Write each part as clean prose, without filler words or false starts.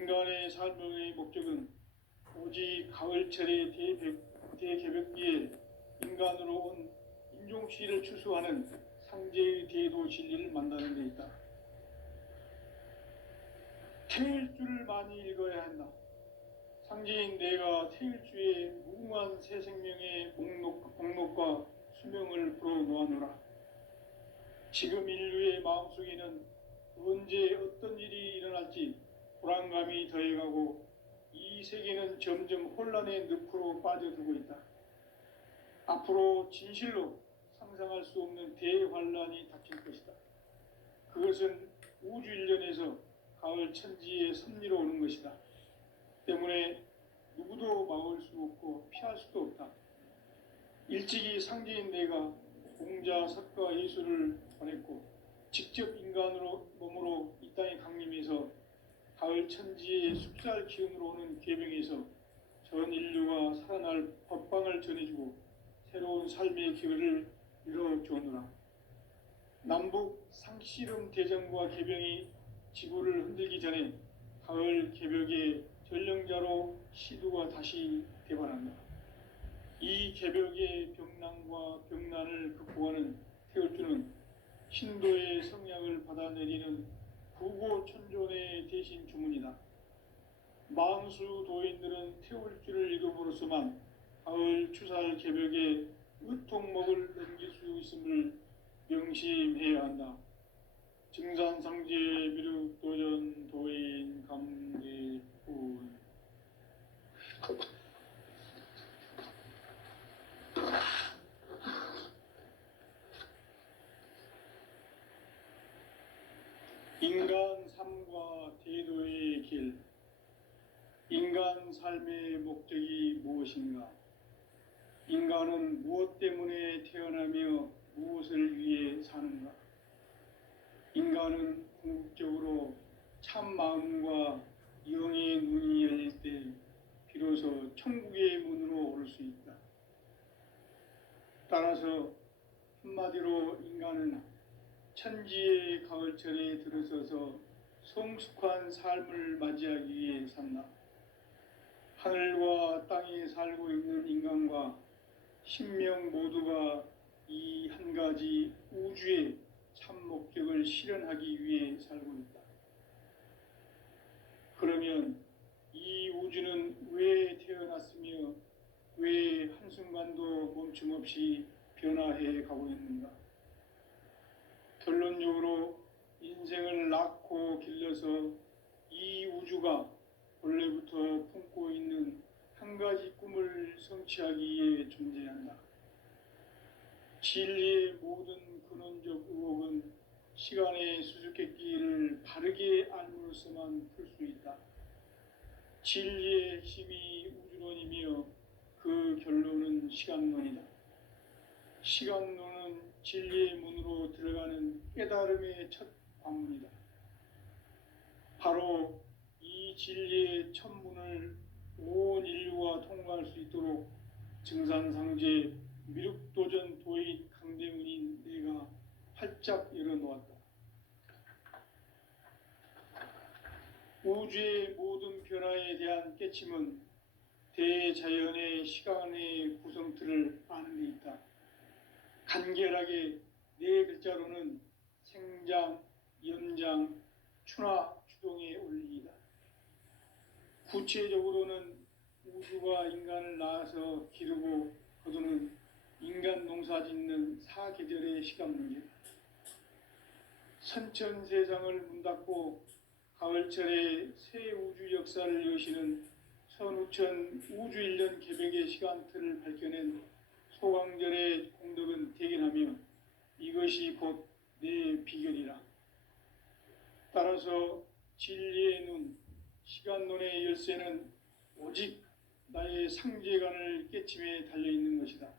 인간의 삶의 목적은 오직 가을철의 대개벽기에 인간으로 온 인종시를 추수하는 상제의 대도 진리를 만나는 데 있다. 태일주를 많이 읽어야 한다. 상제인 내가 태일주의 무궁한 새 생명의 목록과 수명을 불어놓아노라. 지금 인류의 마음속에는 언제 어떤 일이 일어날지 불안감이 더해가고 이 세계는 점점 혼란의 늪으로 빠져들고 있다. 앞으로 진실로 상상할 수 없는 대환란이 닥칠 것이다. 그것은 우주 일련에서 가을 천지의 섭리로 오는 것이다. 때문에 누구도 막을 수 없고 피할 수도 없다. 일찍이 상제인 내가 공자, 석가, 예수를 보냈고 직접 인간으로 몸으로 이 땅에 강림해서 가을 천지의 숲살 기운으로 오는 계명에서 전 인류가 살아날 법방을 전해주고 새로운 삶의 기회를 열어주오노라. 남북 상씨름 대전과 개병이 지구를 흔들기 전에 가을 개벽의 전령자로 시두가 다시 대반한다. 이 개벽의 병난과 병난을 극복하는 태울주는 신도의 성약을 받아내리는 구고천존의 대신 주문이다. 만수 도인들은 태울주를 읽음으로써만 가을 추살 개벽에 의통목을 넘길 수 있음을 명심해야 한다. 증산상제 미륵도전 도인 감대군. 인간 삶과 대도의 길. 인간 삶의 목적이 무엇인가? 인간은 무엇 때문에 태어나며 무엇을 위해 사는가? 인간은 궁극적으로 참 마음과 영의 눈이 열릴 때 비로소 천국의 문으로 오를 수 있다. 따라서 한마디로 인간은 천지의 가을철에 들어서서 성숙한 삶을 맞이하기 위해 산다. 하늘과 땅에 살고 있는 인간과 신명 모두가 이 한 가지 우주의 참 목적을 실현하기 위해 살고 있다. 그러면 이 우주는 왜 태어났으며 왜 한순간도 멈춤 없이 변화해 가고 있는가? 결론적으로 인생을 낳고 길러서 이 우주가 원래부터 품고 있는 한 가지 꿈을 성취하기 위해 존재한다. 진리의 모든 근원적 의혹은 시간의 수수께끼를 바르게 알므로써만 풀 수 있다. 진리의 핵심이 우주론이며 그 결론은 시간론이다. 시간론은 진리의 문으로 들어가는 깨달음의 첫 관문이다. 바로 이 진리의 첫 문을 온 인류가 통과할 수 있도록 증산상제 미륵도전 도인 강대문인 내가 활짝 열어놓았다. 우주의 모든 변화에 대한 깨침은 대자연의 시간의 구성틀을 아는 데 있다. 간결하게 네 글자로는 생장, 연장, 추나 추동의 원리이다. 구체적으로는 우주가 인간을 낳아서 기르고 거두는 인간 농사 짓는 사계절의 시간 문제다. 선천 세상을 문닫고 가을철에 새 우주 역사를 여시는 선우천 우주일년 개벽의 시간틀을 밝혀낸 소강절의 공덕은 대견하며 이것이 곧 내 비결이라. 따라서 진리의 눈, 시간론의 열쇠는 오직 나의 상제관을 깨침에 달려있는 것이다.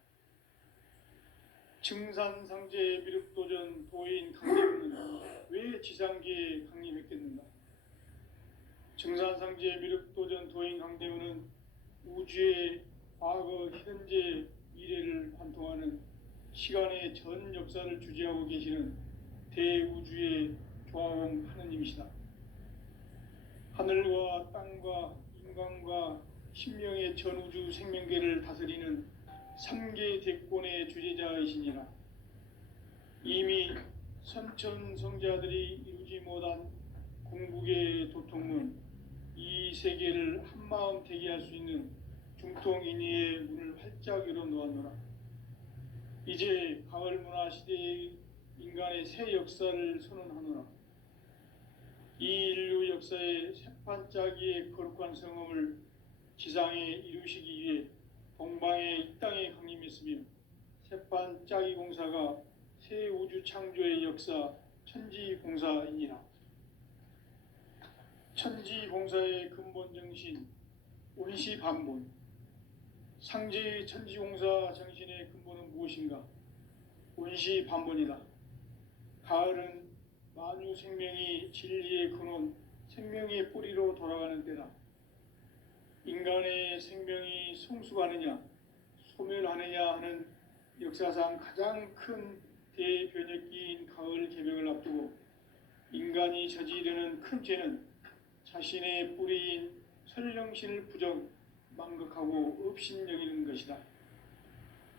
증산상제 미륵도전 도인 강림은 왜 지상계에 강림했겠는가? 증산상제 미륵도전 도인 강대우는 우주의 과거, 현재, 미래를 관통하는 시간의 전 역사를 주재하고 계시는 대우주의 조화원 하느님이시다. 하늘과 땅과 인간과 신명의 전우주 생명계를 다스리는 삼계 대권의 주재자이시니라. 이미 선천성자들이 이루지 못한 궁극의 도통은 이 세계를 한마음 되게 할 수 있는 중통인의의 문을 활짝 열어 놓았노라. 이제 가을 문화 시대의 인간의 새 역사를 선언하노라. 이 인류 역사의 새판짜기의 거룩한 성험을 지상에 이루시기 위해 동방의 이 땅에 강림했으며 새판짜기 공사가 새 우주 창조의 역사 천지공사이니라. 천지공사의 근본 정신 온시반본. 상제의 천지공사 정신의 근본은 무엇인가? 온시반본이다. 가을은 만유 생명이 진리의 근원, 생명의 뿌리로 돌아가는 때다. 인간의 생명이 성숙하느냐, 소멸하느냐 하는 역사상 가장 큰 대변혁기인 가을 개벽을 앞두고 인간이 저지르는 큰 죄는 자신의 뿌리인 설령신을 부정, 망극하고 업신여기는 것이다.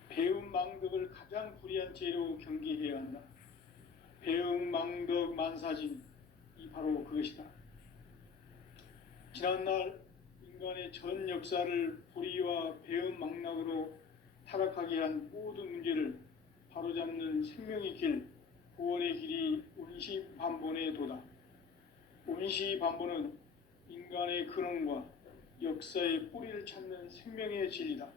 배움 망덕을 가장 불의한 죄로 경계해야 한다. 배움 망덕 만사진이 바로 그것이다. 지난날 인간의 전 역사를 불의와 배움 망락으로 타락하게 한 모든 문제를 바로잡는 생명의 길, 구원의 길이 온시반본의 도다. 온시반본은 인간의 근원과 역사의 뿌리를 찾는 생명의 진리다.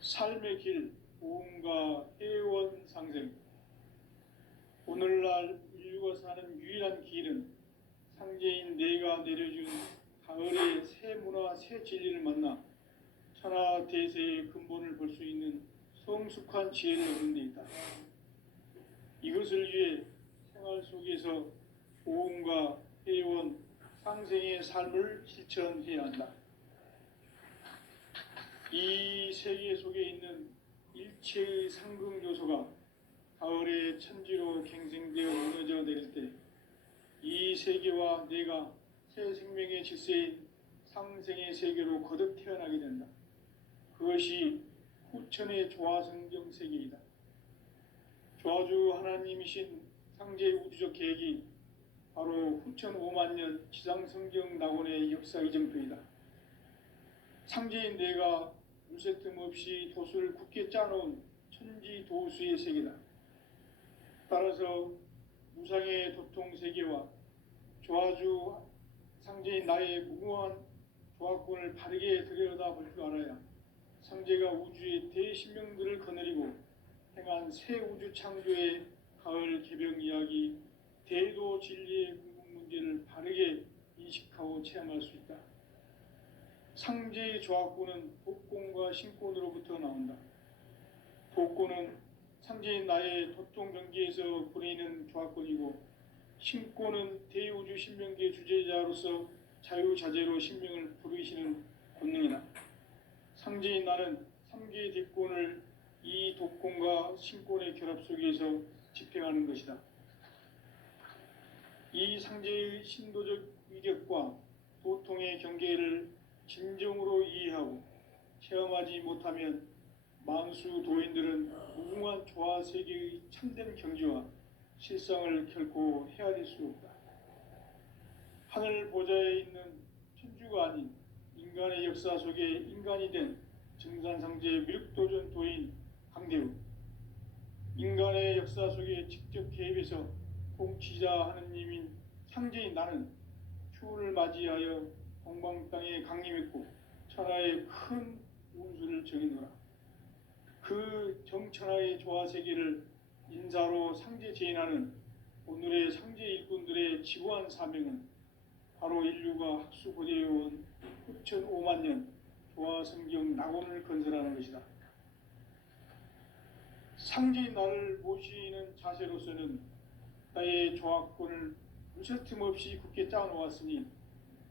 삶의 길, 보험과 해원 상생. 오늘날 인류가 사는 유일한 길은 상제인 내가 내려준 가을의 새 문화, 새 진리를 만나 천하 대세의 근본을 볼 수 있는 성숙한 지혜를 얻는 데 있다. 이것을 위해 생활 속에서 보험과 해원, 상생의 삶을 실천해야 한다. 이 세계 속에 있는 일체의 상극 요소가 가을의 천지로 갱생되어 무너져 내릴 때 이 세계와 내가 새 생명의 질서인 상생의 세계로 거듭 태어나게 된다. 그것이 후천의 조화성경 세계이다. 조화주 하나님이신 상제 우주적 계획이 바로 후천 5만 년 지상성경 낙원의 역사 이정표이다. 상제인 내가 물새 틈 없이 도수를 굳게 짜놓은 천지도수의 세계다. 따라서 무상의 도통 세계와 조화주 상제인 나의 무궁한 조화권을 바르게 들여다볼 줄 알아야 상제가 우주의 대신명들을 거느리고 행한 새 우주 창조의 가을 개벽 이야기, 대도 진리의 궁극 문제를 바르게 인식하고 체험할 수 있다. 상제의 조화권은 복권과 신권으로부터 나온다. 복권은 상제인 나의 도통 경계에서 보내는 조화권이고, 신권은 대우주 신명계 주제자로서 자유자재로 신명을 부르시는 권능이다. 상제인 나는 3개의 뒷권을 이 독권과 신권의 결합 속에서 집행하는 것이다. 이 상제의 신도적 위격과 도통의 경계를 진정으로 이해하고 체험하지 못하면 만수 도인들은 무궁한 조화 세계의 참된 경지와 실상을 결코 헤아릴 수 없다. 하늘 보좌에 있는 천주가 아닌 인간의 역사 속에 인간이 된 증산상제의 미륵도전 도인 강대우, 인간의 역사 속에 직접 개입해서 통치자 하느님인 상제인 나는 추운을 맞이하여 동방 땅에 강림했고 천하의 큰 운수를 정해노라. 그 정천하의 조화 세계를 인사로 상제 제인하는 오늘의 상제 일꾼들의 지구한 사명은 바로 인류가 학수고대해온 후천 5만 년 조화 성경 낙원을 건설하는 것이다. 상제인 나를 모시는 자세로서는 나의 조화권을 무쇠틈 없이 굳게 짜놓았으니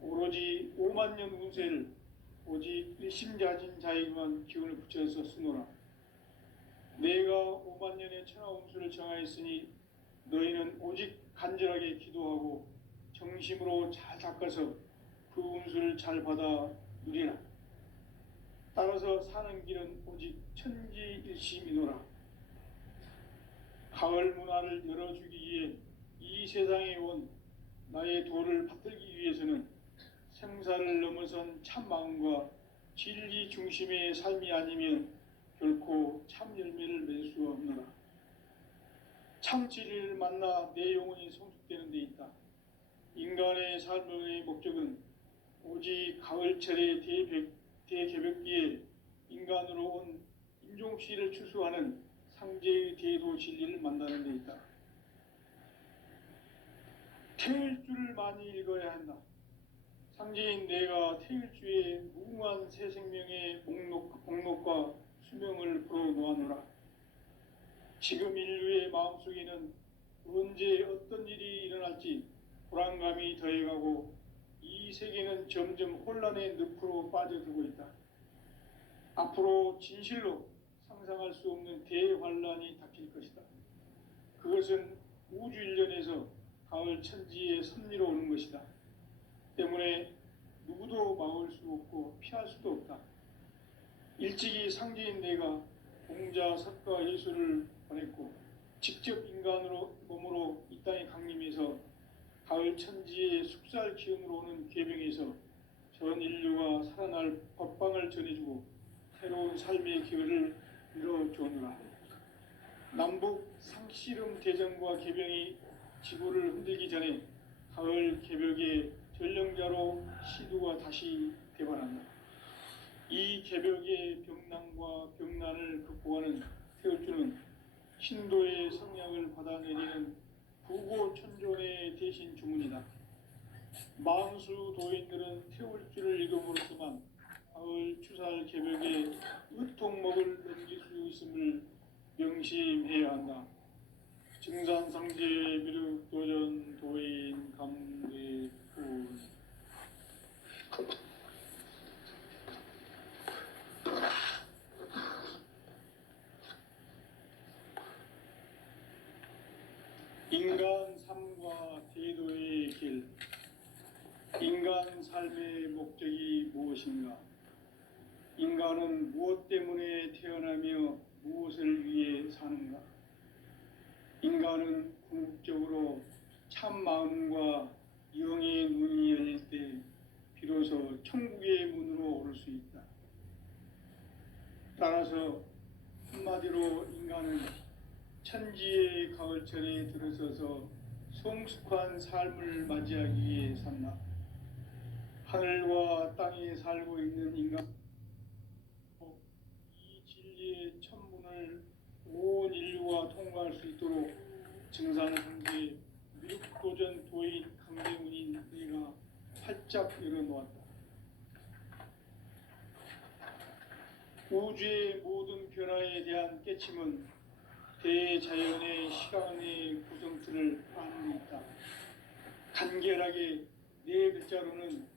오로지 5만 년 운세를 오직 일심자진 자에게만 기운을 붙여서 쓰노라. 내가 5만 년의 천하 운수를 정하였으니 너희는 오직 간절하게 기도하고 정심으로 잘 닦아서 그 운수를 잘 받아 누리라. 따라서 사는 길은 오직 천지일심이노라. 가을 문화를 열어주기 위해 이 세상에 온 나의 도를 받들기 위해서는 생사를 넘어선 참 마음과 진리 중심의 삶이 아니면 결코 참 열매를 맺을 수 없노라. 참 진리를 만나 내 영혼이 성숙되는 데 있다. 인간의 삶의 목적은 오직 가을철의 대개벽기에 인간으로 온 인종씨를 추수하는 상제의 대도 진리를 만나는 데 있다. 태일주를 많이 읽어야 한다. 상제인 내가 태일주의 무궁한 새 생명의 목록과 수명을 풀어놓아노라. 지금 인류의 마음속에는 언제 어떤 일이 일어날지 불안감이 더해가고 이 세계는 점점 혼란의 늪으로 빠져들고 있다. 앞으로 진실로 상상할 수 없는 대환란이 닥칠 것이다. 그것은 우주 일련에서 가을 천지의 섭리로 오는 것이다. 때문에 누구도 막을 수 없고 피할 수도 없다. 일찍이 상제인 내가 공자, 석가, 예수를 보냈고 직접 인간으로 몸으로 이 땅에 강림해서 가을 천지의 숙살 기운으로 오는 계병에서 전 인류가 살아날 법방을 전해주고 새로운 삶의 기회를 이뤄주느라. 남북 상씨름 대전과 계병이 지구를 흔들기 전에 가을 개벽의 전령자로 시두가 다시 대발한다. 이 개벽의 병난과 병난을 극복하는 태울주는 신도의 성약을 받아내리는 부고천존의 대신 주문이다. 만수 도인들은 태울주를 읽음으로써만 가을 추살 개벽의 으통목을 넘길 수 있음을 명심해야 한다. 증산상제 비륵 도전 도인 감대군. 인간 삶과 대도의 길. 인간 삶의 목적이 무엇인가? 인간은 무엇 때문에 태어나며 무엇을 위해 사는가? 인간은 궁극적으로 참 마음과 영의 눈이 열릴 때 비로소 천국의 문으로 오를 수 있다. 따라서 한마디로 인간은 천지의 가을철에 들어서서 성숙한 삶을 맞이하기 위해 산다. 하늘과 땅에 살고 있는 인간, 이 진리의 천문을 온 인류가 통과할 수 있도록 증산상제 미륵도전 도인 강대문인 내가 활짝 열어놓았다. 우주의 모든 변화에 대한 깨침은 대자연의 시간의 구성틀을 안고 있다. 간결하게 네 글자로는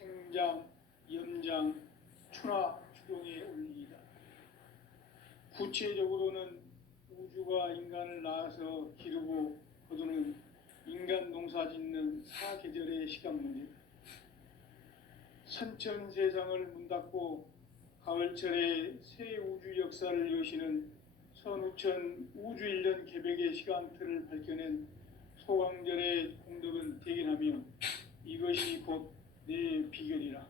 생장, 염장, 추나 추동의 원리이다. 구체적으로는 우주가 인간을 낳아서 기르고 거두는 인간 농사 짓는 사계절의 시간 문제다. 선천 세상을 문 닫고 가을철에 새 우주 역사를 여시는 선우천 우주일년 개벽의 시간틀을 밝혀낸 소강절의 공덕은 대견하며 이것이 곧 내 비결이라.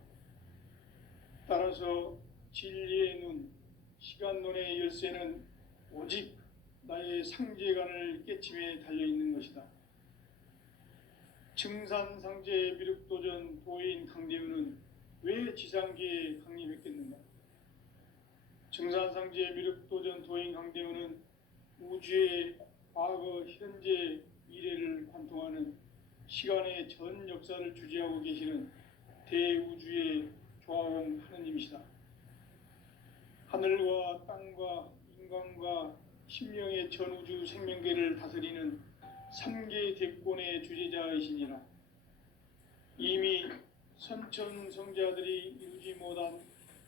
따라서 진리의 눈, 시간론의 열쇠는 오직 나의 상제관을 깨침에 달려있는 것이다. 증산상제 미륵도전 도인 강대우는 왜 지상계에 강림했겠는가? 증산상제 미륵도전 도인 강대우는 우주의 과거, 현재, 미래를 관통하는 시간의 전 역사를 주재하고 계시는 대우주의 조화원 하느님이시다. 하늘과 땅과 인간과 심령의 전우주 생명계를 다스리는 3개 대권의 주재자이시니라. 이미 선천 성자들이 이루지 못한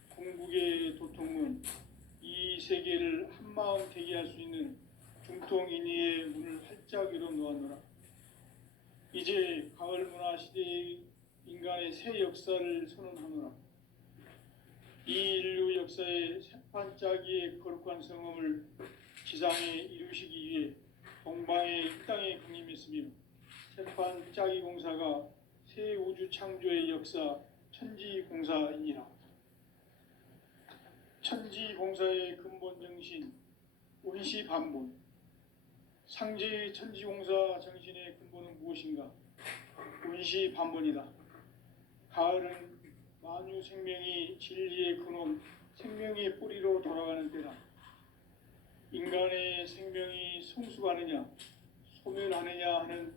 궁극의 도통은 이 세계를 한마음 되게 할 수 있는 중통인의의 문을 활짝 열어놓았노라. 이제 가을 문화 시대의 인간의 새 역사를 선언하노라. 이 인류 역사의 새판짜기의 거룩한 성험을 지상에 이루시기 위해 동방의 이 땅에 강림했으며 새판짜기 공사가 새 우주 창조의 역사 천지공사이니라. 천지공사의 근본 정신 운시반본. 상제의 천지공사 정신의 근본은 무엇인가? 운시반본이다. 가을은 만유 생명이 진리의 근원, 생명의 뿌리로 돌아가는 때다. 인간의 생명이 성숙하느냐, 소멸하느냐 하는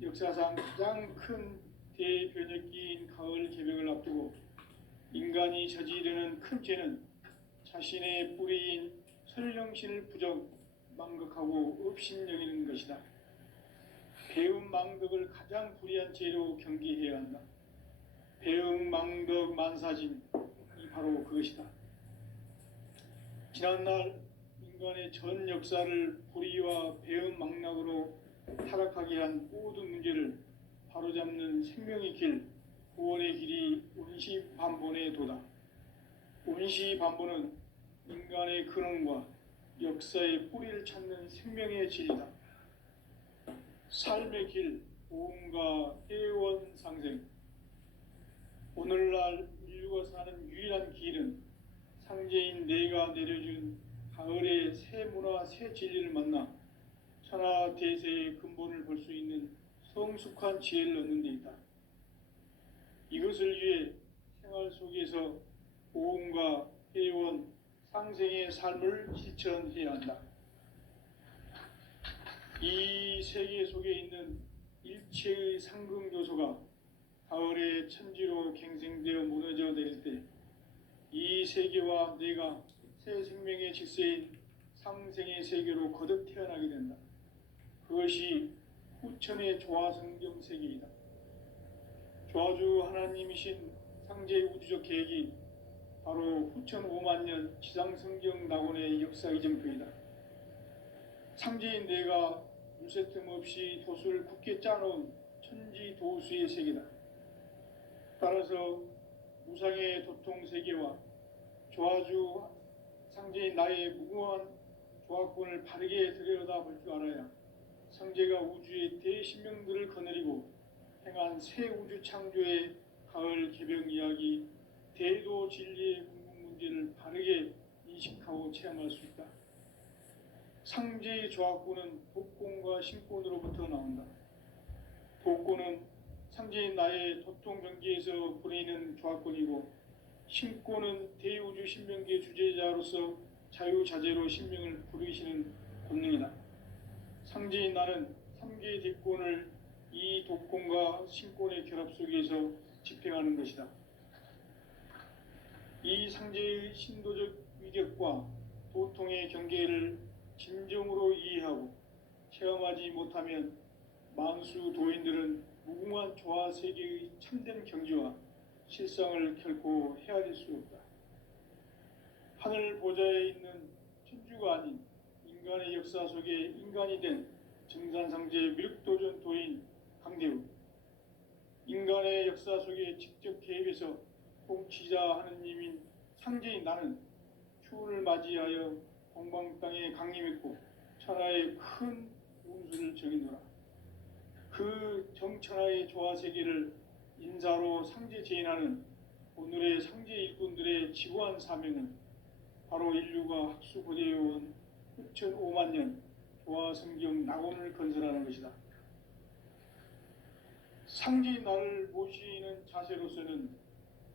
역사상 가장 큰 대변혁기인 가을 개벽을 앞두고 인간이 저지르는 큰 죄는 자신의 뿌리인 설령신을 망각하고 업신여기는 것이다. 배음 망덕을 가장 불의한 죄로 경계해야 한다. 배음 망덕 만사진이 바로 그것이다. 지난날 인간의 전 역사를 불의와 배음 망락으로 타락하게 한 모든 문제를 바로잡는 생명의 길, 구원의 길이 운시반본의 도다. 운시반본은 인간의 근원과 역사의 뿌리를 찾는 생명의 진리다. 삶의 길, 보험과 회원 상생. 오늘날 인류가 사는 유일한 길은 상제인 내가 내려준 가을의 새 문화, 새 진리를 만나 천하 대세의 근본을 볼 수 있는 성숙한 지혜를 얻는 데 있다. 이것을 위해 생활 속에서 보험과 회원, 상생의 삶을 실천해야 한다. 이 세계 속에 있는 일체의 상극 요소가 가을의 천지로 갱생되어 무너져 내릴 때 이 세계와 내가 새 생명의 질서인 상생의 세계로 거듭 태어나게 된다. 그것이 후천의 조화성경 세계이다. 조화주 하나님이신 상제의 우주적 계획이 바로 후천 5만 년 지상성경 낙원의 역사 이정표이다. 상제인 내가 물새 틈 없이 도수를 굳게 짜놓은 천지 도수의 세계다. 따라서 무상의 도통 세계와 조화주 상제인 나의 무궁한 조화권을 바르게 들여다볼 줄 알아야 상제가 우주의 대신명들을 거느리고 행한 새 우주 창조의 가을 개벽 이야기, 대도 진리의 궁극 문제를 바르게 인식하고 체험할 수 있다. 상제의 조화권은 독권과 신권으로부터 나온다. 독권은 상제인 나의 도통 경계에서 부리는 조화권이고, 신권은 대우주 신명계 주제자로서 자유자재로 신명을 부르시는 본능이다. 상제인 나는 3개의 대권을 이 독권과 신권의 결합 속에서 집행하는 것이다. 이 상제의 신도적 위격과 도통의 경계를 진정으로 이해하고 체험하지 못하면 만수 도인들은 무궁한 조화 세계의 참된 경지와 실상을 결코 헤아릴 수 없다. 하늘 보좌에 있는 천주가 아닌 인간의 역사 속에 인간이 된 정산상제 미륵도전 도인 강대우, 인간의 역사 속에 직접 개입해서 통치자 하느님인 상제인 나는 추운을 맞이하여 동방 땅에 강림했고 천하의 큰 운수를 정의노라. 그 정천하의 조화세계를 인사로 상제 제인하는 오늘의 상제 일꾼들의 지구한 사명은 바로 인류가 학수고대해온 후천 5만 년 조화성경 낙원을 건설하는 것이다. 상제인 나를 모시는 자세로서는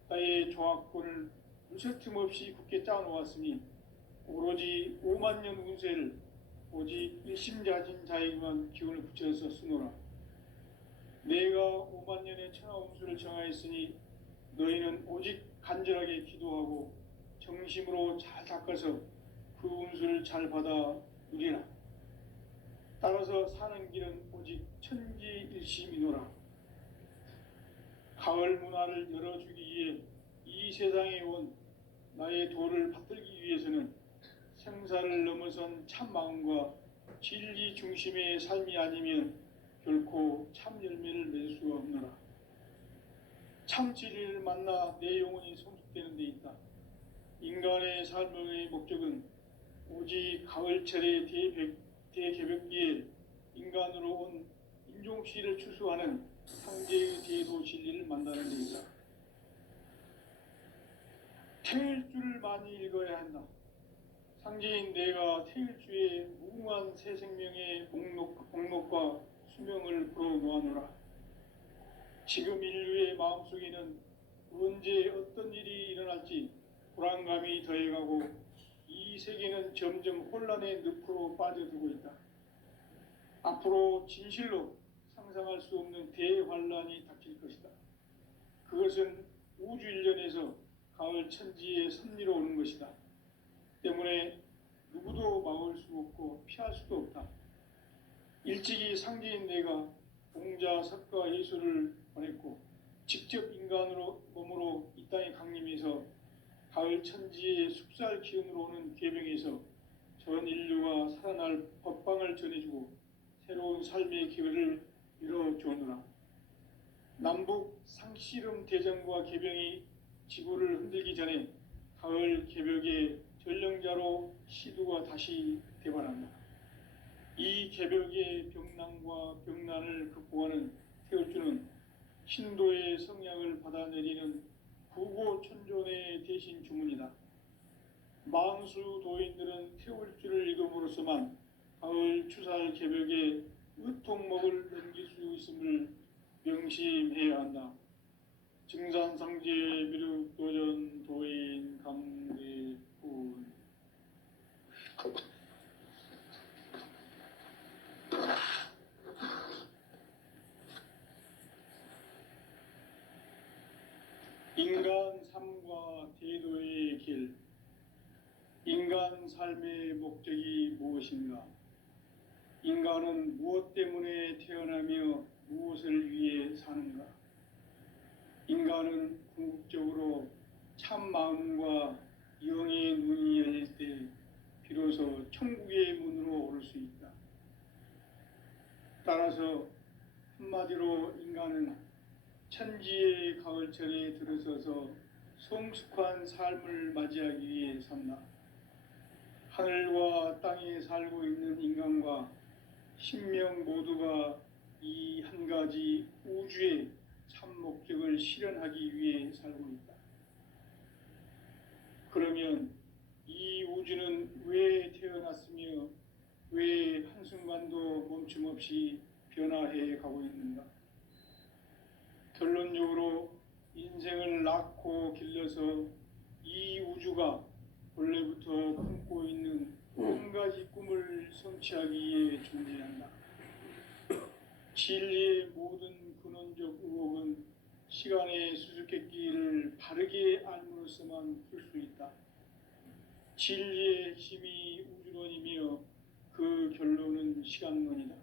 나의 조화권을 물새 틈 없이 굳게 짜놓았으니 오로지 5만 년 운세를 오직 일심자진 자에게만 기운을 붙여서 쓰노라. 내가 5만 년의 천하 운수를 정하였으니 너희는 오직 간절하게 기도하고 정심으로 잘 닦아서 그 운수를 잘 받아 누리라. 따라서 사는 길은 오직 천지일심이노라. 가을 문화를 열어주기 위해 이 세상에 온 나의 도를 받들기 위해서는 생사를 넘어선 참 마음과 진리 중심의 삶이 아니면 결코 참 열매를 맺을 수가 없노라. 참 진리를 만나 내 영혼이 성숙되는 데 있다. 인간의 삶의 목적은 오직 가을철의 대개벽기에 인간으로 온 인종시를 추수하는 상제의 대도 진리를 만나는 데 있다. 태일주를 많이 읽어야 한다. 상제인 내가 태일주의 무궁한 새 생명의 목록과 수명을 풀어놓아노라. 지금 인류의 마음속에는 언제 어떤 일이 일어날지 불안감이 더해가고 이 세계는 점점 혼란의 늪으로 빠져들고 있다. 앞으로 진실로 상상할 수 없는 대환란이 닥칠 것이다. 그것은 우주 일련에서 가을 천지의 섭리로 오는 것이다. 때문에 누구도 막을 수 없고 피할 수도 없다. 일찍이 상제인 내가 공자, 석가, 예수를 보냈고 직접 인간으로 몸으로 이 땅에 강림해서 가을 천지의 숙살 기운으로 오는 계병에서 전 인류가 살아날 법방을 전해주고 새로운 삶의 기회를 열어주오노라. 남북 상씨름 대전과 계병이 지구를 흔들기 전에 가을 개벽의 전령자로 시두가 다시 대발한다. 이 개벽의 병난과 병난을 극복하는 태울주는 신도의 성약을 받아내리는 구고천존의 대신 주문이다. 만수 도인들은 태울주를 읽음으로써만 가을 추살 개벽의 의통목을 넘길 수 있음을 명심해야 한다. 증산상제 미륵도전 도인 강대군. 인간 삶과 대도의 길. 인간 삶의 목적이 무엇인가? 인간은 무엇 때문에 태어나며 무엇을 위해 사는가? 인간은 궁극적으로 참 마음과 영의 눈이 열릴 때 비로소 천국의 문으로 오를 수 있다. 따라서 한마디로 인간은 천지의 가을철에 들어서서 성숙한 삶을 맞이하기 위해 산다. 하늘과 땅에 살고 있는 인간과 신명 모두가 이 한 가지 우주의 참 목적을 실현하기 위해 살고 있다. 그러면 이 우주는 왜 태어났으며 왜 한순간도 멈춤 없이 변화해 가고 있는가? 결론적으로 인생을 낳고 길러서 이 우주가 원래부터 품고 있는 한 가지 꿈을 성취하기 위해 존재한다. 진리의 모든 근원적 의혹은 시간의 수수께끼를 바르게 알므로써만 풀 수 있다. 진리의 핵심이 우주론이며 그 결론은 시간론이다.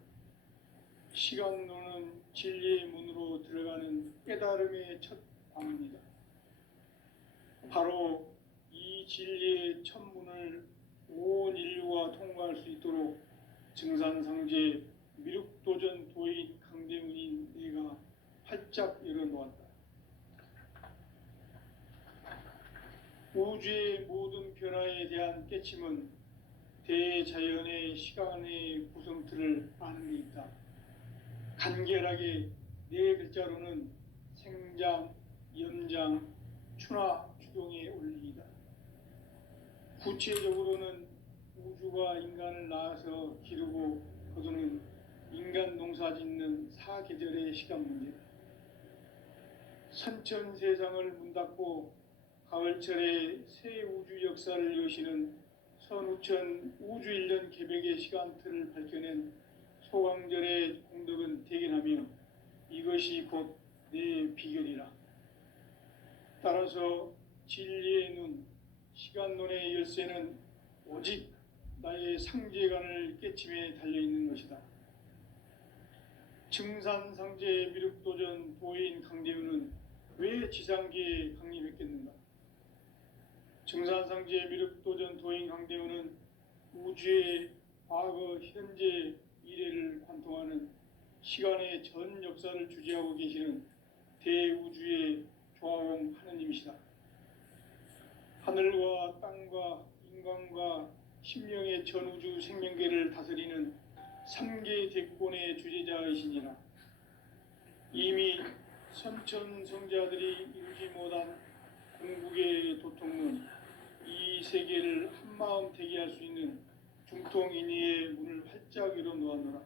시간론은 진리의 문으로 들어가는 깨달음의 첫 방문이다. 바로 이 진리의 첫 문을 온 인류가 통과할 수 있도록 증산상제 미륵도전 도인 강대문인 내가 활짝 열어놓았다. 우주의 모든 변화에 대한 깨침은 대자연의 시간의 구성틀을 아는 데 있다. 간결하게 네 글자로는 생장, 연장, 추나, 추동의 원리이다. 구체적으로는 우주가 인간을 낳아서 기르고 거두는 인간 농사 짓는 사계절의 시간 문제다. 선천 세상을 문 닫고 가을철에 새 우주 역사를 여시는 선우천 우주 일년 개벽의 시간틀을 밝혀낸 소강절의 공덕은 대견하며 이것이 곧 내 비결이라. 따라서 진리의 눈, 시간론의 열쇠는 오직 나의 상제관을 깨침에 달려있는 것이다. 증산상제 미륵도전 도인 강대우는 왜 지상계에 강림했겠는가? 증산상제 미륵도전 도인 강대우는 우주의 과거, 현재, 미래를 관통하는 시간의 전 역사를 주재하고 계시는 대우주의 조화원 하느님이시다. 하늘과 땅과 인간과 심령의 전우주 생명계를 다스리는 삼계 대권의 주재자이시니라. 이미 선천성자들이 이루지 못한 공국의 도통은 이 세계를 한마음 되게 할 수 있는 중통인의의 문을 활짝 열어 놓았노라.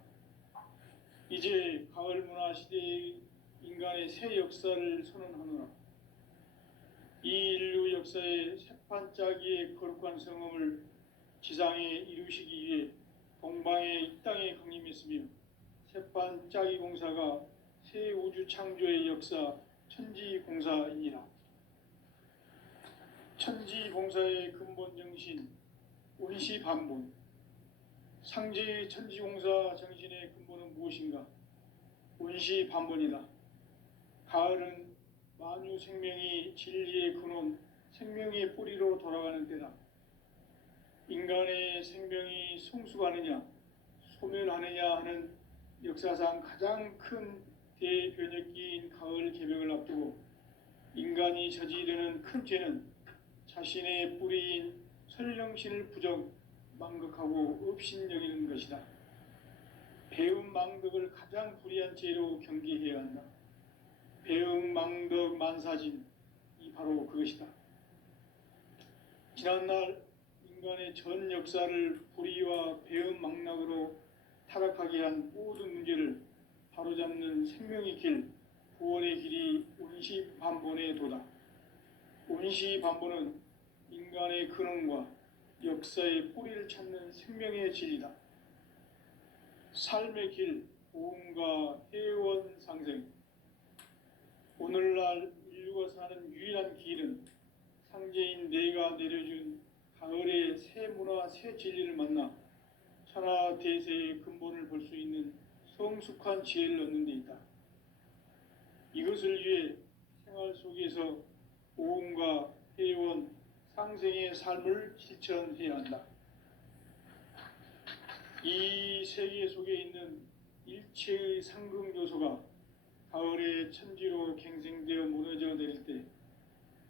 이제 가을 문화 시대의 인간의 새 역사를 선언하노라. 이 인류 역사의 새판짜기의 거룩한 성험을 지상에 이루시기 위해 동방의 이 땅에 강림했으며 새판짜기 공사가 새 우주 창조의 역사 천지공사이니라. 천지공사의 근본 정신 원시반본. 상제의 천지공사 정신의 근본은 무엇인가? 원시반본이다. 가을은 만유 생명이 진리의 근원, 생명의 뿌리로 돌아가는 때다. 인간의 생명이 성숙하느냐, 소멸하느냐 하는 역사상 가장 큰 대변혁기인 가을 개벽을 앞두고 인간이 저지르는 큰 죄는 자신의 뿌리인 설령신을 부정, 망극하고 업신여기는 것이다. 배움 망덕을 가장 불의한 죄로 경계해야 한다. 배움 망덕 만사진, 이 바로 그것이다. 지난날 인간의 전 역사를 불의와 배움 망락으로 타락하게 한 모든 문제를 바로잡는 생명의 길, 구원의 길이 원시반본의 도다. 원시반본은 인간의 근원과 역사의 뿌리를 찾는 생명의 진리다. 삶의 길, 보험과 회원 상생. 오늘날 인류가 사는 유일한 길은 상제인 내가 내려준 가을의 새 문화, 새 진리를 만나 천하 대세의 근본을 볼 수 있는 성숙한 지혜를 얻는 데 있다. 이것을 위해 생활 속에서 보험과 회원, 상생의 삶을 실천해야 한다. 이 세계 속에 있는 일체의 상극 요소가 가을의 천지로 갱생되어 무너져 내릴 때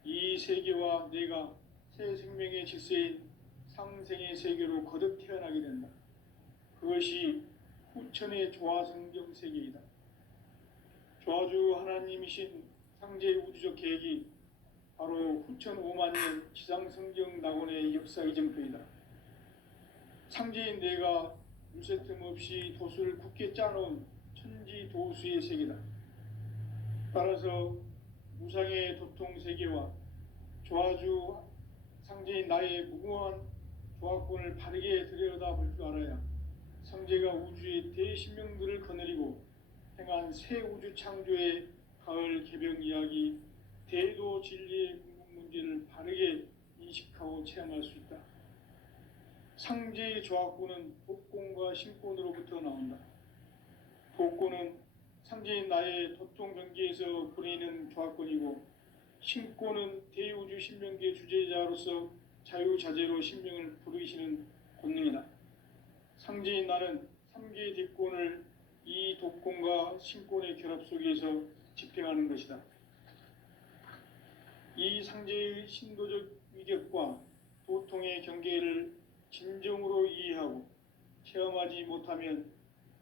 이 세계와 내가 새 생명의 질서인 상생의 세계로 거듭 태어나게 된다. 그것이 후천의 조화성경 세계이다. 조화주 하나님이신 상제의 우주적 계획이 바로 후천 5만 년 지상성경 낙원의 역사 이정표이다. 상제인 내가 물새 틈 없이 도수를 굳게 짜놓은 천지도수의 세계다. 따라서 무상의 도통 세계와 조화주 상제인 나의 무궁한 조화권을 바르게 들여다볼 줄 알아야 상제가 우주의 대신명들을 거느리고 행한 새 우주 창조의 가을 개벽 이야기, 대도 진리의 궁극 문제를 바르게 인식하고 체험할 수 있다. 상제의 조화권은 독권과 신권으로부터 나온다. 독권은 상제인 나의 도통 경계에서 부리는 조화권이고, 신권은 대우주 신명계 주제자로서 자유자재로 신명을 부르시는 권능이다. 상제인 나는 3개의 대권을 이 독권과 신권의 결합 속에서 집행하는 것이다. 이 상제의 신도적 위격과 도통의 경계를 진정으로 이해하고 체험하지 못하면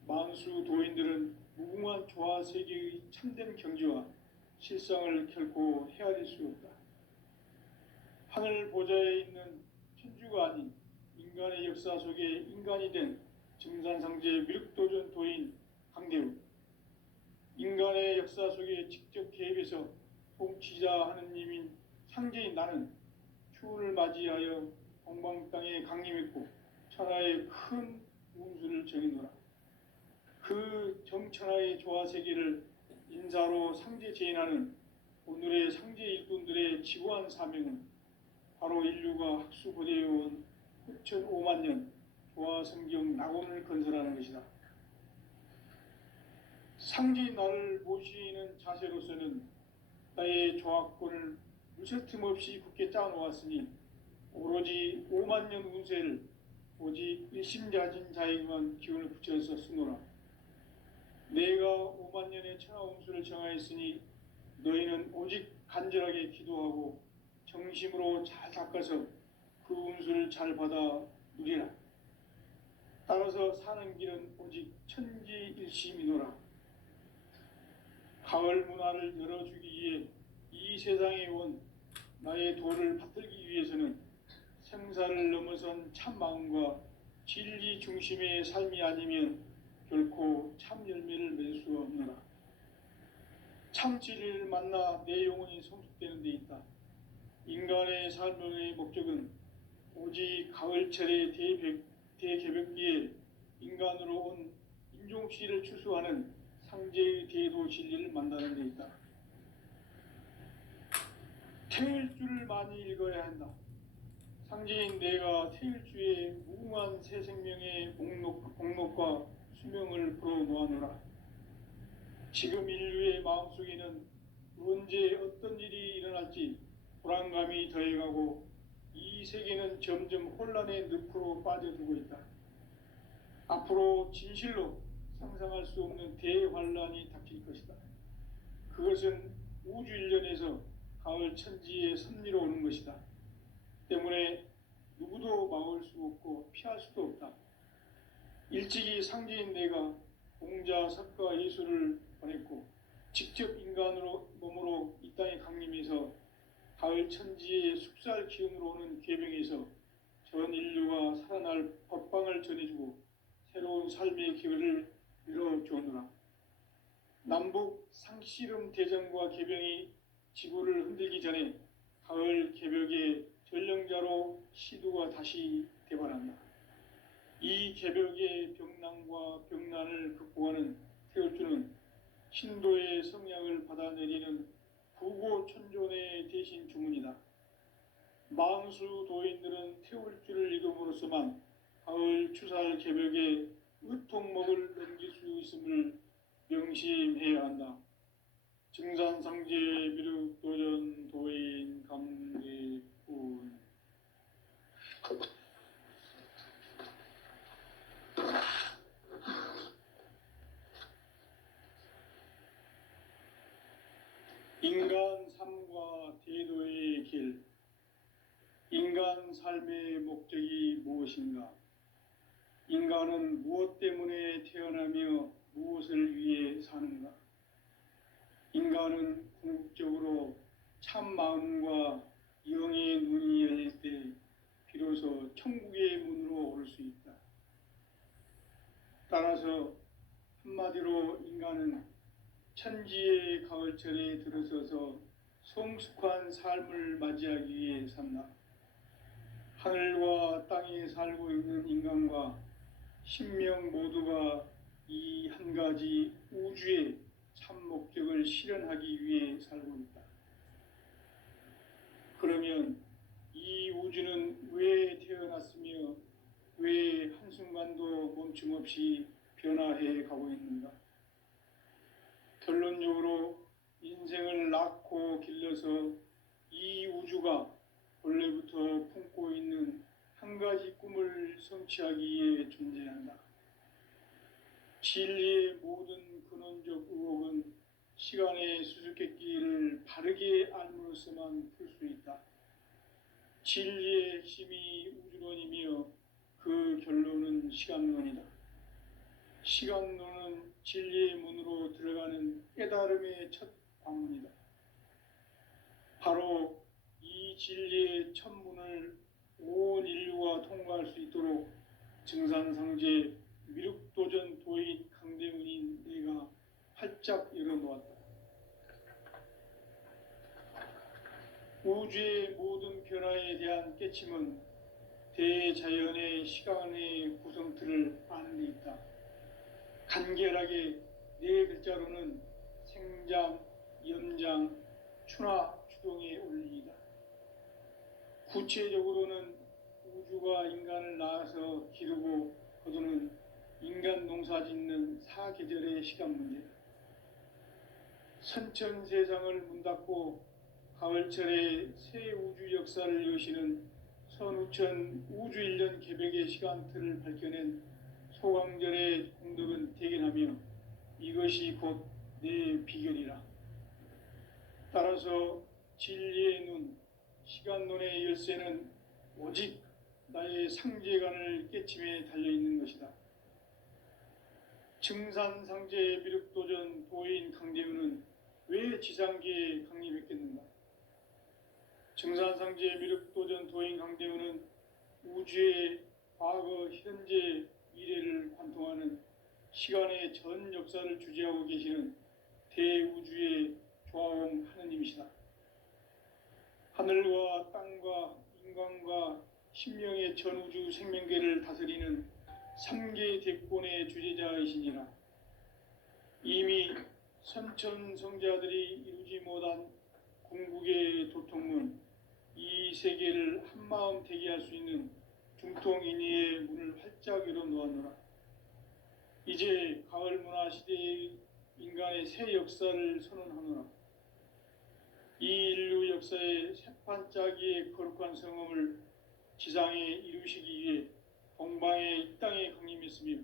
만수 도인들은 무궁한 조화 세계의 참된 경지와 실상을 결코 헤아릴 수 없다. 하늘 보좌에 있는 천주가 아닌 인간의 역사 속에 인간이 된 증산상제 미륵도전 도인 강대우, 인간의 역사 속에 직접 개입해서 통치자 하느님인 상제인 나는 추운을 맞이하여 동방 땅에 강림했고 천하의 큰 운수를 정해노라. 그 정천하의 조화 세계를 인사로 상제 제인하는 오늘의 상제 일꾼들의 지구한 사명은 바로 인류가 학수고대해온 후천 5만 년 조화 성경 낙원을 건설하는 것이다. 상제인 나를 모시는 자세로서는 나의 조화권을 무쇠틈 없이 굳게 짜놓았으니 오로지 5만 년 운세를 오직 일심자진 자에게만 기운을 붙여서 쓰노라. 내가 5만 년의 천하홍수를 정하였으니 너희는 오직 간절하게 기도하고 정심으로 잘 닦아서 그 운수를 잘 받아 누리라. 따라서 사는 길은 오직 천지일심이노라. 가을 문화를 열어주기 위해 이 세상에 온 나의 도를 받들기 위해서는 생사를 넘어선 참 마음과 진리 중심의 삶이 아니면 결코 참 열매를 맺을 수 없노라. 참 진리를 만나 내 영혼이 성숙되는 데 있다. 인간의 삶의 목적은 오직 가을철의 대개벽기에 인간으로 온 인종씨를 추수하는 상제의 대도 진리를 만나는 데 있다. 태일주를 많이 읽어야 한다. 상제인 내가 태일주의 무궁한 새 생명의 목록과 수명을 풀어놓아노라. 지금 인류의 마음속에는 언제 어떤 일이 일어날지 불안감이 더해가고 이 세계는 점점 혼란의 늪으로 빠져들고 있다. 앞으로 진실로 상상할 수 없는 대환란이 닥칠 것이다. 그것은 우주 일련에서 가을 천지의 섭리로 오는 것이다. 때문에 누구도 막을 수 없고 피할 수도 없다. 일찍이 상제인 내가 공자, 석가, 예수를 보냈고 직접 인간으로 몸으로 이 땅에 강림해서 가을 천지의 숙살 기운으로 오는 계명에서 전 인류가 살아날 법방을 전해주고 새로운 삶의 기회를 열어주었노라. 남북 상씨름 대전과 개병이 지구를 흔들기 전에 가을 개벽의 전령자로 시두가 다시 대발한다. 이 개벽의 병난과 병난을 극복하는 태울주는 신도의 성향을 받아내리는 부고천존의 대신 주문이다. 망수 도인들은 태울주를 읽음으로써만 가을 추살 개벽에 의통목을 넘길 수 있음을 명심해야 한다. 증산상제 미륵도전 도인 감개꾼. 인간 삶과 대도의 길. 인간 삶의 목적이 무엇인가? 인간은 무엇 때문에 태어나며 무엇을 위해 사는가? 인간은 궁극적으로 참 마음과 영의 눈이 열릴 때 비로소 천국의 문으로 오를 수 있다. 따라서 한마디로 인간은 천지의 가을철에 들어서서 성숙한 삶을 맞이하기 위해 산다. 하늘과 땅에 살고 있는 인간과 신명 모두가 이 한 가지 우주의 참 목적을 실현하기 위해 살고 있다. 그러면 이 우주는 왜 태어났으며 왜 한순간도 멈춤 없이 변화해 가고 있는가? 결론적으로 인생을 낳고 길러서 이 우주가 원래부터 품고 있는 한 가지 꿈을 성취하기 위해 존재한다. 진리의 모든 근원적 의혹은 시간의 수수께끼를 바르게 알므로써만 풀 수 있다. 진리의 핵심이 우주론이며 그 결론은 시간론이다. 시간론은 진리의 문으로 들어가는 깨달음의 첫 관문이다. 바로 이 진리의 첫 문을 온 인류가 통과할 수 있도록 증산상제 미륵도전 도인 강대문인 내가 활짝 열어놓았다. 우주의 모든 변화에 대한 깨침은 대자연의 시간의 구성틀을 아는 데 있다. 간결하게 네 글자로는 생장, 연장, 추나 추동의 원리이다. 구체적으로는 우주가 인간을 낳아서 기르고 거두는 인간 농사 짓는 사계절의 시간 문제다. 선천 세상을 문 닫고 가을철에 새 우주 역사를 여시는 선우천 우주 1년 개벽의 시간틀을 밝혀낸 소강절의 공덕은 대견하며 이것이 곧 내 비결이라. 따라서 진리의 눈, 시간론의 열쇠는 오직 나의 상제관을 깨침에 달려있는 것이다. 증산상제 미륵도전 도인 강대우는 왜 지상계에 강림했겠는가? 증산상제 미륵도전 도인 강대우는 우주의 과거, 현재, 미래를 관통하는 시간의 전 역사를 주재하고 계시는 대우주의 조화원 하느님이시다. 하늘과 땅과 인간과 신명의 전우주 생명계를 다스리는 3계 대권의 주재자이시니라. 이미 선천성자들이 이루지 못한 궁극의 도통문, 이 세계를 한마음 되게 할 수 있는 중통인의의 문을 활짝 열어놓았노라. 이제 가을 문화 시대의 인간의 새 역사를 선언하노라. 이 인류 역사의 새판짜기의 거룩한 성험을 지상에 이루시기 위해 동방의 이 땅에 강림했으며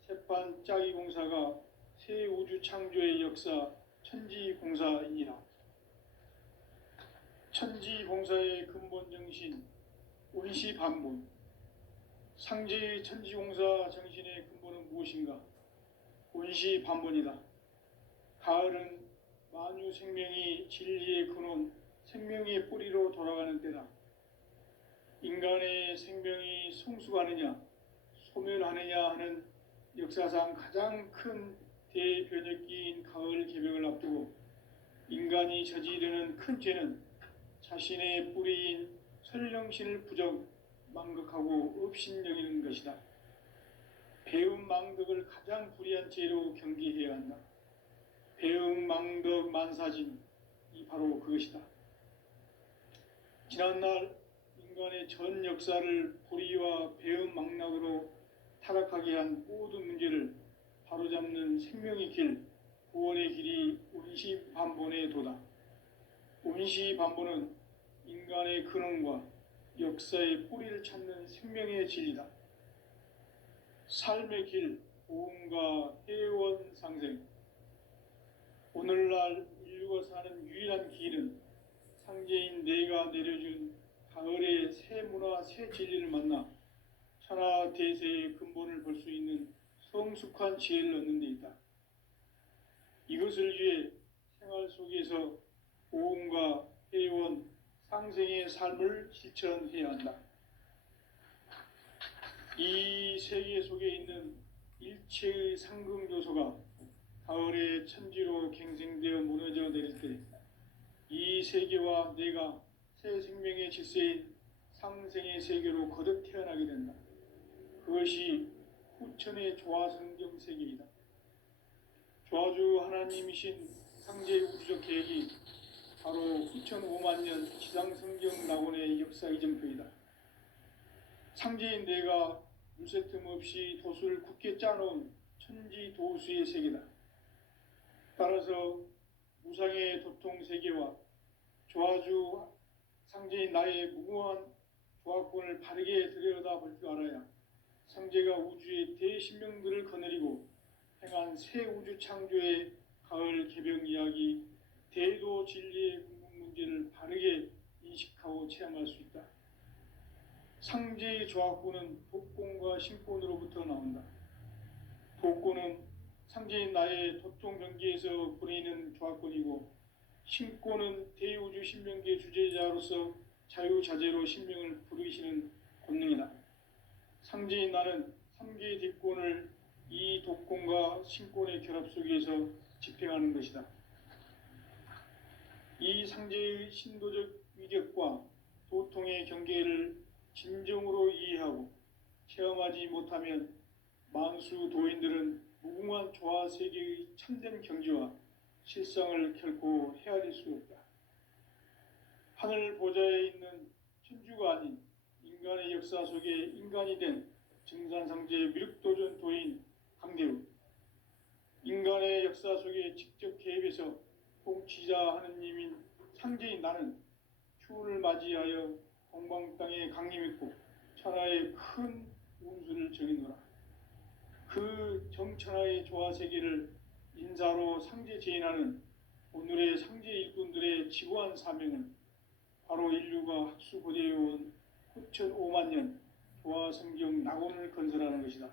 새판짜기 공사가 새 우주 창조의 역사 천지공사이니라. 천지공사의 근본 정신 운시반본, 상제의 천지공사 정신의 근본은 무엇인가? 운시반본이다. 가을은 만유 생명이 진리의 근원, 생명의 뿌리로 돌아가는 때다. 인간의 생명이 성숙하느냐, 소멸하느냐 하는 역사상 가장 큰 대변혁기인 가을 개벽을 앞두고 인간이 저지르는 큰 죄는 자신의 뿌리인 설령신을 부정, 망극하고 업신여기는 것이다. 배움 망덕을 가장 불의한 죄로 경계해야 한다. 배움 망덕 만사진, 이 바로 그것이다. 지난날 인간의 전 역사를 불의와 배움 망락으로 타락하게 한 모든 문제를 바로잡는 생명의 길, 구원의 길이 운시반본의 도다. 운시반본은 인간의 근원과 역사의 뿌리를 찾는 생명의 진리다. 삶의 길, 보험과 회원 상생. 오늘날 인류가 사는 유일한 길은 상제인 내가 내려준 가을의 새 문화, 새 진리를 만나 천하 대세의 근본을 볼 수 있는 성숙한 지혜를 얻는 데 있다. 이것을 위해 생활 속에서 보험과 회원, 상생의 삶을 실천해야 한다. 이 세계 속에 있는 일체의 상금 요소가 가을의 천지로 갱생되어 무너져 내릴 때 이 세계와 내가 새 생명의 질서인 상생의 세계로 거듭 태어나게 된다. 그것이 후천의 조화성경 세계이다. 조화주 하나님이신 상제의 우주적 계획이 바로 후천 5만 년 지상성경 낙원의 역사 이정표이다. 상제인 내가 물새틈 없이 도수를 굳게 짜놓은 천지 도수의 세계다. 따라서 무상의 도통 세계와 조화주 상제인 나의 무궁한 조화권을 바르게 들여다볼 줄 알아야 상제가 우주의 대신명들을 거느리고 행한 새 우주 창조의 가을 개벽 이야기, 대도 진리의 궁극 문제를 바르게 인식하고 체험할 수 있다. 상제의 조화권은 독권과 신권으로부터 나온다. 독권은 상제인 나의 도통 경계에서 보내는 조화권이고, 신권은 대우주 신명계 주제자로서 자유자재로 신명을 부르시는 권능이다. 상제인 나는 3개의 뒷권을 이 독권과 신권의 결합 속에서 집행하는 것이다. 이 상제의 신도적 위격과 도통의 경계를 진정으로 이해하고 체험하지 못하면 만수 도인들은 무궁한 조화 세계의 참된 경지와 실상을 결코 헤아릴 수 없다. 하늘 보좌에 있는 천주가 아닌 인간의 역사 속에 인간이 된 증산상제 미륵도전 도인 강대우, 인간의 역사 속에 직접 개입해서 통치자 하느님인 상제인 나는 추운을 맞이하여 동방 땅에 강림했고 천하의 큰 운수를 정해노라. 그 정천하의 조화 세계를 인자로 상제 제인하는 오늘의 상제 일꾼들의 지고한 사명은 바로 인류가 학수 고대해온 후천 5만 년 도화 성경 낙원을 건설하는 것이다.